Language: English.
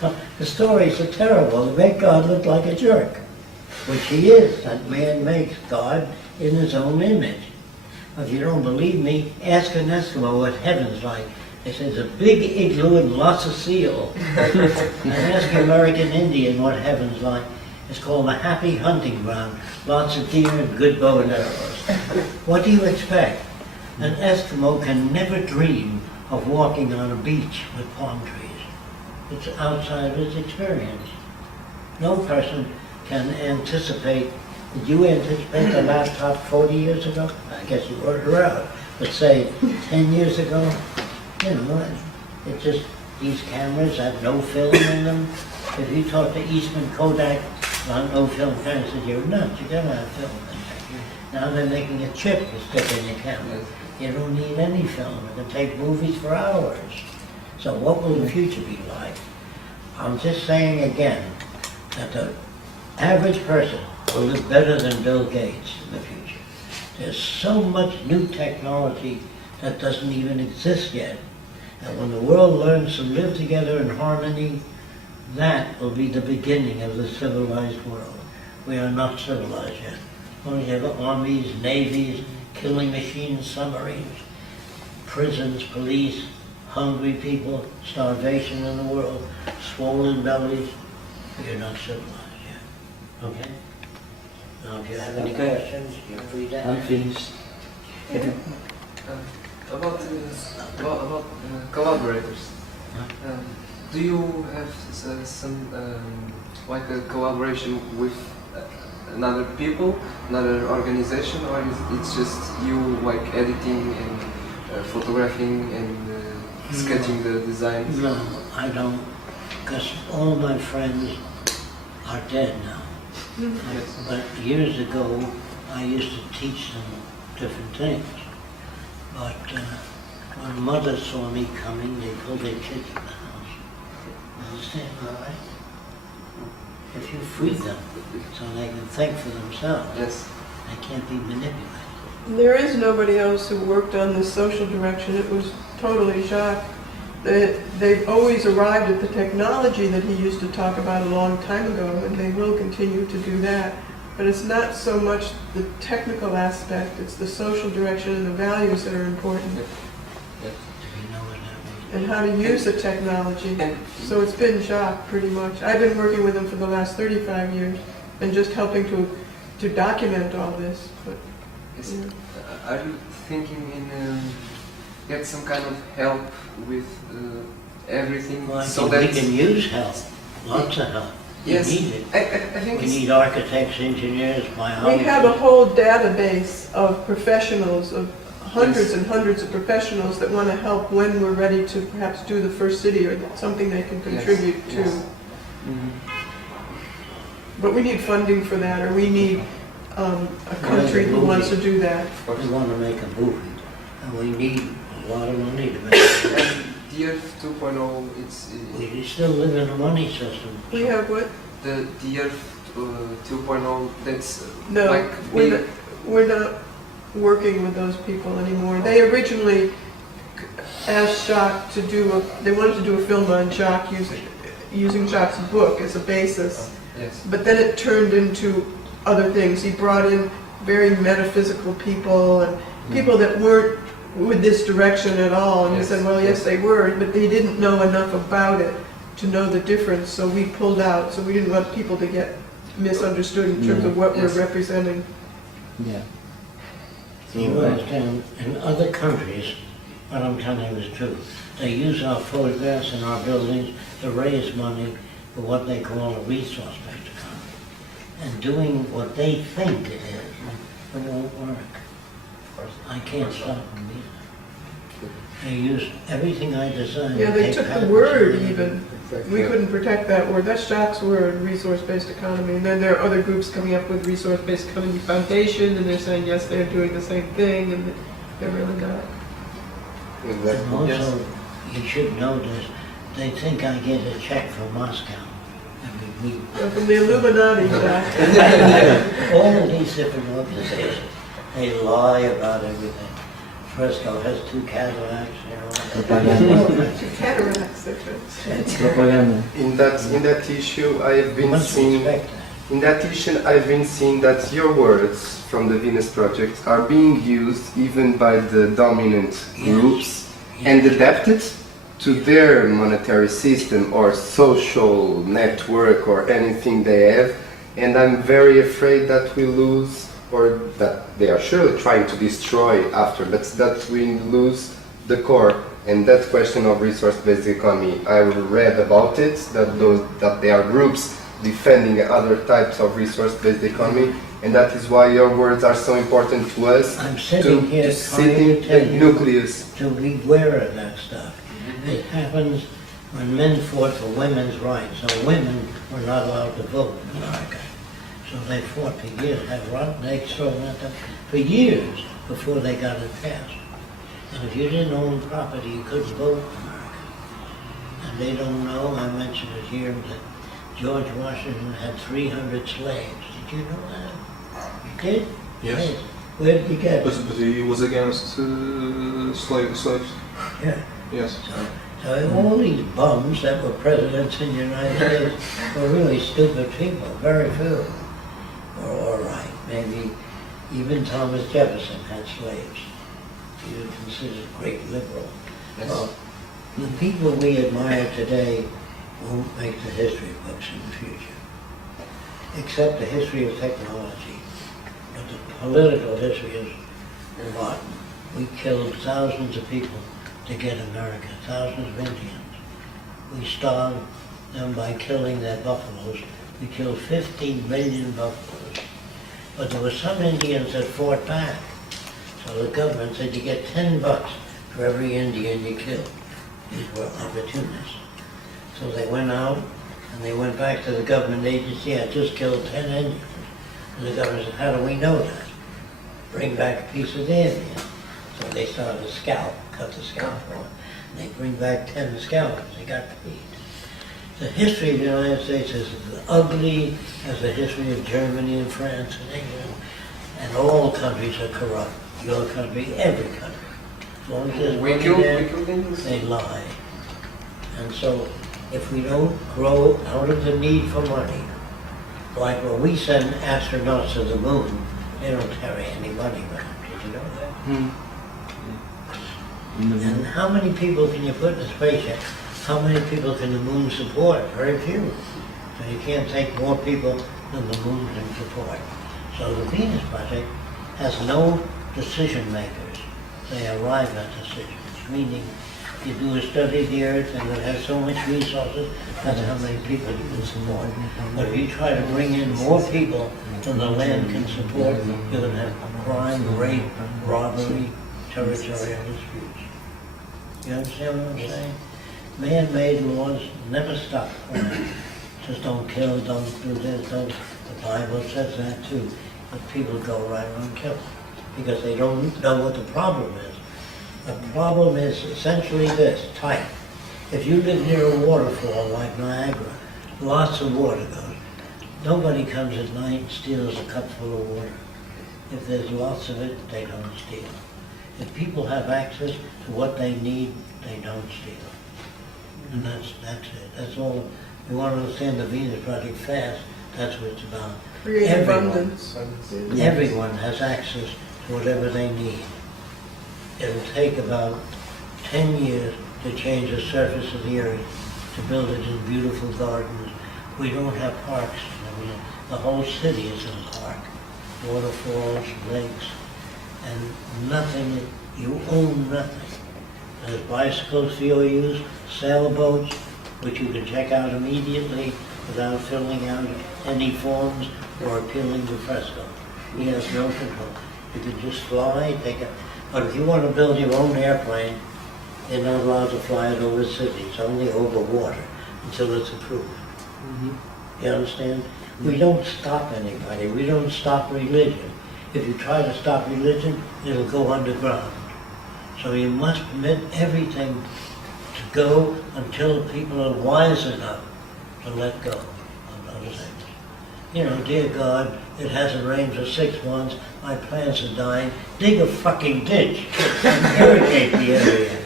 The stories are terrible. They make God look like a jerk, which he is. That man makes God in his own image. If you don't believe me, ask an Eskimo what heaven's like. They say it's a big igloo and lots of seal. And ask an American Indian what heaven's like. It's called a happy hunting ground. Lots of deer and good bow and arrows. What do you expect? An Eskimo can never dream of walking on a beach with palm trees. It's outside of his experience. No person can anticipate. Did you anticipate the laptop 40 years ago? I guess you were around. But say 10 years ago, you know, it's just these cameras have no film in them. If you talk to Eastman Kodak on no film cameras, they say, you're nuts, you gotta have film in there. Now they're making a chip to stick in your camera. You don't need any film. You can take movies for hours. So what will the future be like? I'm just saying again that the average person will live better than Bill Gates in the future. There's so much new technology that doesn't even exist yet. And when the world learns to live together in harmony, that will be the beginning of the civilized world. We are not civilized yet. We have armies, navies, killing machines, submarines, prisons, police, hungry people, starvation in the world, swollen bellies. We are not civilized yet. Okay? Now, if you have any questions, you're free to I'm ask. finished. About collaborators. Do you have some like a collaboration with another people, another organization, or is it just you like editing and photographing and sketching the designs? No, I don't, because all my friends are dead now. Yes. But years ago, I used to teach them different things. But when mothers saw me coming, they pulled their kids in the house. Understand, all right? If you free them so they can think for themselves, Yes. they can't be manipulated. There is nobody else who worked on this social direction. It was totally Jacque. They've always arrived at the technology that he used to talk about a long time ago, and they will continue to do that. But it's not so much the technical aspect, it's the social direction and the values that are important, Do you know what that means? and how to use the technology. So it's been Jacque pretty much. I've been working with him for the last 35 years and just helping to document all this. But, Yes. yeah. Are you thinking in get some kind of help with everything Well, so we that can use help, lots of help. yes, We need it. I think We it's, need architects, engineers, We biologists. have a whole database of professionals, of hundreds Yes. and hundreds of professionals that want to help when we're ready to perhaps do the first city or something they can contribute to. yes. Mhm. But we need funding for that, or we need a country who wants to do that. Of course. We want to make a movie, and we need a lot of money to make it. And the Earth 2.0, it's We still live in a money system. We have what? the Earth 2.0. That's No, like we're not working with those people anymore. They originally asked Jacque to do they wanted to do a film on Jacque using Jacque's book as a basis. yes. But then it turned into other things. He brought in very metaphysical people and people that weren't with this direction at all. And he Yes, said, well, yes, yes. they were, but they didn't know enough about it to know the difference. So we pulled out. So we didn't want people to get misunderstood in terms of what Yes. we're representing. Yeah. You understand, in other countries, what I'm telling you is true. They use our photographs in our buildings to raise money for what they call a resource-based economy. And doing what they think it is, but it won't work. I can't stop them either. They use everything I designed. Yeah, they take took the patents word and even. We couldn't protect that word. That's Jacque's word, resource-based economy. And then there are other groups coming up with resource-based economy foundation, and they're saying, yes, they're doing the same thing, and they're really not. And also, you should know this, they think I get a check from Moscow every week. Well, from the Illuminati, Jacque. All of these different organizations, they lie about everything. Fresco has 2 Cadillacs, you know. Propaganda. Cataracts, that's right. Propaganda. In that issue, I have You been must seeing. respect that. In that issue, I've been seeing that your words from the Venus Project are being used even by the dominant groups and adapted to their monetary system or social network or anything they have. And I'm very afraid that we lose, or that they are surely trying to destroy after, but that we lose the core. And that question of resource-based economy, I read about it, that there are groups defending other types of resource-based economy, and that is why your words are so important to us. I'm sitting here to trying sit to in tell the you nucleus. to beware of that stuff. It happens when men fought for women's rights. So women were not allowed to vote in America. So they fought for years, had rotten eggs thrown at them for years before they got it passed. And if you didn't own property, you couldn't vote in America. And they don't know, I mentioned it here, that George Washington had 300 slaves. Did you know that? You did? Yes. Where did he get it? But he was against slaves. Yeah. Yes. So all these bums that were presidents in the United States were really stupid people, very few. Were all right. Maybe even Thomas Jefferson had slaves. He was considered a great liberal. Well, the people we admire today won't make the history books in the future, except the history of technology. But the political history is rotten. We killed thousands of people to get America, thousands of Indians. We starved them by killing their buffaloes. We killed 15 million buffaloes. But there were some Indians that fought back. So the government said you get $10 for every Indian you kill. These were opportunists. So they went out and they went back to the government agency. I just killed 10 Indians. And the government said, how do we know that? Bring back a piece of the Indian. So they started a scalp, cut the scalp off. And they bring back 10 scalps. They got paid. The history of the United States is as ugly as the history of Germany and France and England. And all countries are corrupt. Your country, every country. As long as there's We money killed there, Indians. they lie. And so if we don't grow out of the need for money, like when we send astronauts to the moon, they don't carry any money with them. Did you know that? And how many people can you put in a spaceship? How many people can the moon support? Very few. So you can't take more people than the moon can support. So the Venus Project has no decision makers. They arrive at decisions, meaning you do a study of the Earth and it has so much resources, that's how many people you can support. But if you try to bring in more people than the land can support, you're going to have crime, rape, robbery, territorial disputes. You understand what I'm saying? Man-made laws never stop crime. Just don't kill, don't do this, don't. The Bible says that too. But people go right around killing because they don't know what the problem is. The problem is essentially this, type. If you live near a waterfall like Niagara, lots of water goes. Nobody comes at night and steals a cup full of water. If there's lots of it, they don't steal. If people have access to what they need, they don't steal. And that's it. That's all. You want to understand the Venus Project fast, that's what it's about. Create Everyone. abundance. Everyone has access to whatever they need. It'll take about 10 years to change the surface of the earth, to build it in beautiful gardens. We don't have parks. I mean, the whole city is in a park. Waterfalls, lakes, and nothing, you own nothing. There's bicycles for your use, sailboats, which you can check out immediately without filling out any forms or appealing to Fresco. He has no control. You can just fly, take it. But if you want to build your own airplane, you're not allowed to fly it over the city. It's only over water until it's approved. You understand? We don't stop anybody. We don't stop religion. If you try to stop religion, it'll go underground. So you must permit everything to go until people are wise enough to let go of those things. You know, dear God, it hasn't rained for 6 months, my plants are dying. Dig a fucking ditch and irrigate the area.